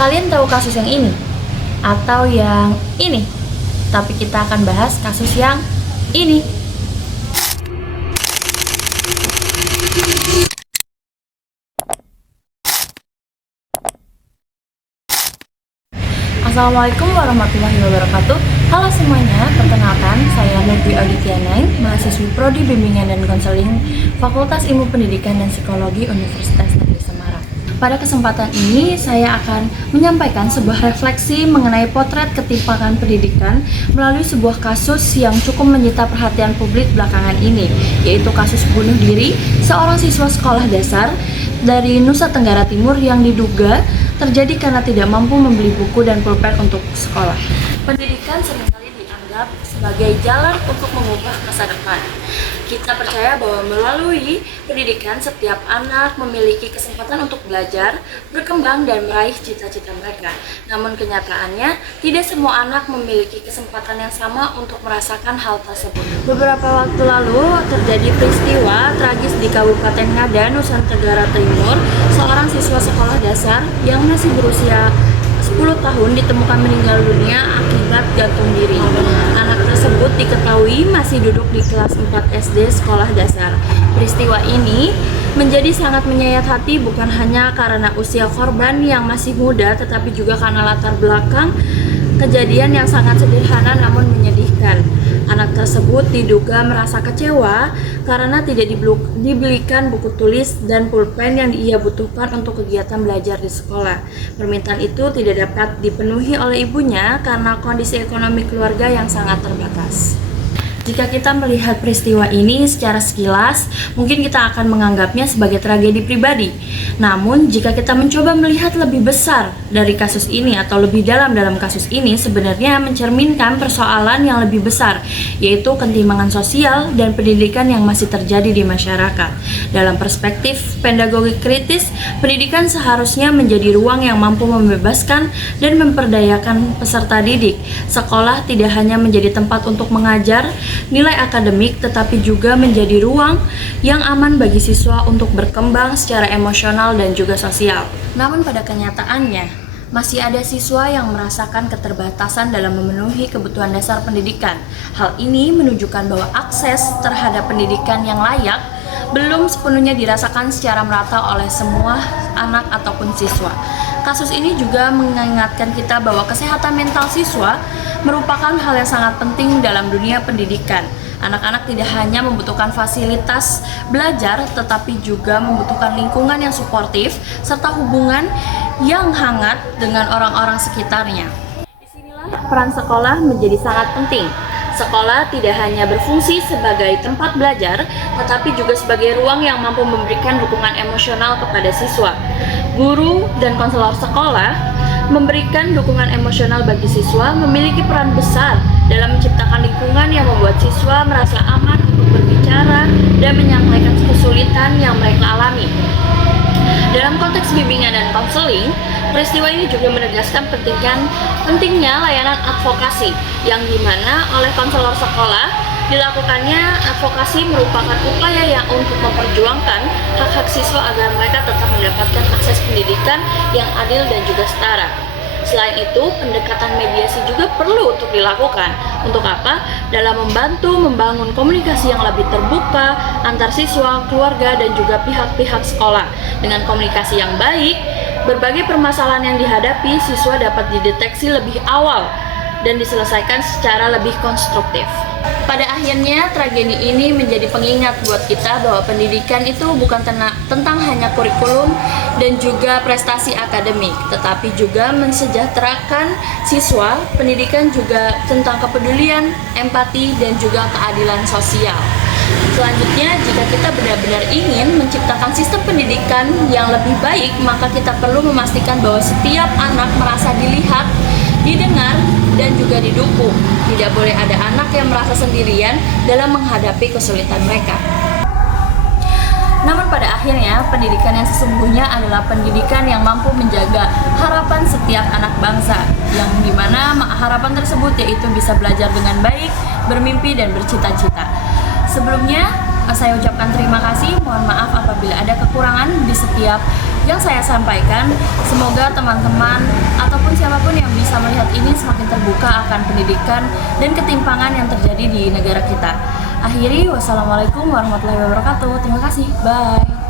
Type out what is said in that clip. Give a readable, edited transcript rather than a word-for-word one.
Kalian tahu kasus yang ini? Atau yang ini? Tapi kita akan bahas kasus yang ini. Assalamualaikum warahmatullahi wabarakatuh. Halo semuanya, perkenalkan saya Nurbi Auditianain, mahasiswi Prodi Bimbingan dan Konseling Fakultas Ilmu Pendidikan dan Psikologi Universitas Negeri Semarang. Pada kesempatan ini saya akan menyampaikan sebuah refleksi mengenai potret ketimpangan pendidikan melalui sebuah kasus yang cukup menyita perhatian publik belakangan ini, yaitu kasus bunuh diri seorang siswa sekolah dasar dari Nusa Tenggara Timur yang diduga terjadi karena tidak mampu membeli buku dan pulpen untuk sekolah. Pendidikan seringkali dianggap sebagai jalan untuk mengubah masa depan. Kita percaya bahwa melalui pendidikan setiap anak memiliki kesempatan untuk belajar, berkembang, dan meraih cita-cita mereka. Namun kenyataannya, tidak semua anak memiliki kesempatan yang sama untuk merasakan hal tersebut. Beberapa waktu lalu terjadi peristiwa tragis di Kabupaten Ngada, Nusa Tenggara Timur. Seorang siswa sekolah dasar yang masih berusia 10 tahun ditemukan meninggal dunia akibat gantung diri. Anak tersebut diketahui masih duduk di kelas 4 SD sekolah dasar. Peristiwa ini menjadi sangat menyayat hati bukan hanya karena usia korban yang masih muda, tetapi juga karena latar belakang kejadian yang sangat sederhana namun menyedihkan. Anak tersebut diduga merasa kecewa karena tidak dibelikan buku tulis dan pulpen yang ia butuhkan untuk kegiatan belajar di sekolah. Permintaan itu tidak dapat dipenuhi oleh ibunya karena kondisi ekonomi keluarga yang sangat terbatas. Jika kita melihat peristiwa ini secara sekilas, mungkin kita akan menganggapnya sebagai tragedi pribadi. Namun, jika kita mencoba melihat lebih besar dari kasus ini atau lebih dalam kasus ini, sebenarnya mencerminkan persoalan yang lebih besar, yaitu ketimpangan sosial dan pendidikan yang masih terjadi di masyarakat. Dalam perspektif pedagogi kritis, pendidikan seharusnya menjadi ruang yang mampu membebaskan dan memperdayakan peserta didik. Sekolah tidak hanya menjadi tempat untuk mengajar nilai akademik, tetapi juga menjadi ruang yang aman bagi siswa untuk berkembang secara emosional dan juga sosial. Namun pada kenyataannya, masih ada siswa yang merasakan keterbatasan dalam memenuhi kebutuhan dasar pendidikan. Hal ini menunjukkan bahwa akses terhadap pendidikan yang layak belum sepenuhnya dirasakan secara merata oleh semua anak ataupun siswa. Kasus ini juga mengingatkan kita bahwa kesehatan mental siswa merupakan hal yang sangat penting dalam dunia pendidikan. Anak-anak tidak hanya membutuhkan fasilitas belajar, tetapi juga membutuhkan lingkungan yang suportif serta hubungan yang hangat dengan orang-orang sekitarnya. Disinilah peran sekolah menjadi sangat penting. Sekolah tidak hanya berfungsi sebagai tempat belajar, tetapi juga sebagai ruang yang mampu memberikan dukungan emosional kepada siswa. Guru dan konselor sekolah memberikan dukungan emosional bagi siswa, memiliki peran besar dalam menciptakan lingkungan yang membuat siswa merasa aman untuk berbicara dan menyampaikan kesulitan yang mereka alami. Dalam konteks bimbingan dan konseling, peristiwa ini juga menegaskan pentingnya layanan advokasi, yang dimana oleh konselor sekolah dilakukannya advokasi merupakan upaya yang untuk memperjuangkan hak-hak siswa agar mereka tetap mendapatkan akses pendidikan yang adil dan juga setara. Selain itu, pendekatan mediasi juga perlu untuk dilakukan. Untuk apa? Dalam membantu membangun komunikasi yang lebih terbuka antar siswa, keluarga, dan juga pihak-pihak sekolah. Dengan komunikasi yang baik, berbagai permasalahan yang dihadapi siswa dapat dideteksi lebih awal dan diselesaikan secara lebih konstruktif. Pada akhirnya, tragedi ini menjadi pengingat buat kita bahwa pendidikan itu bukan tentang hanya kurikulum dan juga prestasi akademik, tetapi juga mensejahterakan siswa. Pendidikan juga tentang kepedulian, empati, dan juga keadilan sosial. Selanjutnya, jika kita benar-benar ingin menciptakan sistem pendidikan yang lebih baik, maka kita perlu memastikan bahwa setiap anak merasa dilihat, didengar, dan juga didukung. Tidak boleh ada anak yang merasa sendirian dalam menghadapi kesulitan mereka. Namun pada akhirnya, pendidikan yang sesungguhnya adalah pendidikan yang mampu menjaga harapan setiap anak bangsa, yang dimana harapan tersebut yaitu bisa belajar dengan baik, bermimpi, dan bercita-cita. Sebelumnya, saya ucapkan terima kasih, mohon maaf apabila ada kekurangan di setiap yang saya sampaikan. Semoga teman-teman siapapun yang bisa melihat ini semakin terbuka akan pendidikan dan ketimpangan yang terjadi di negara kita. Akhiri, wassalamualaikum warahmatullahi wabarakatuh. Terima kasih, bye.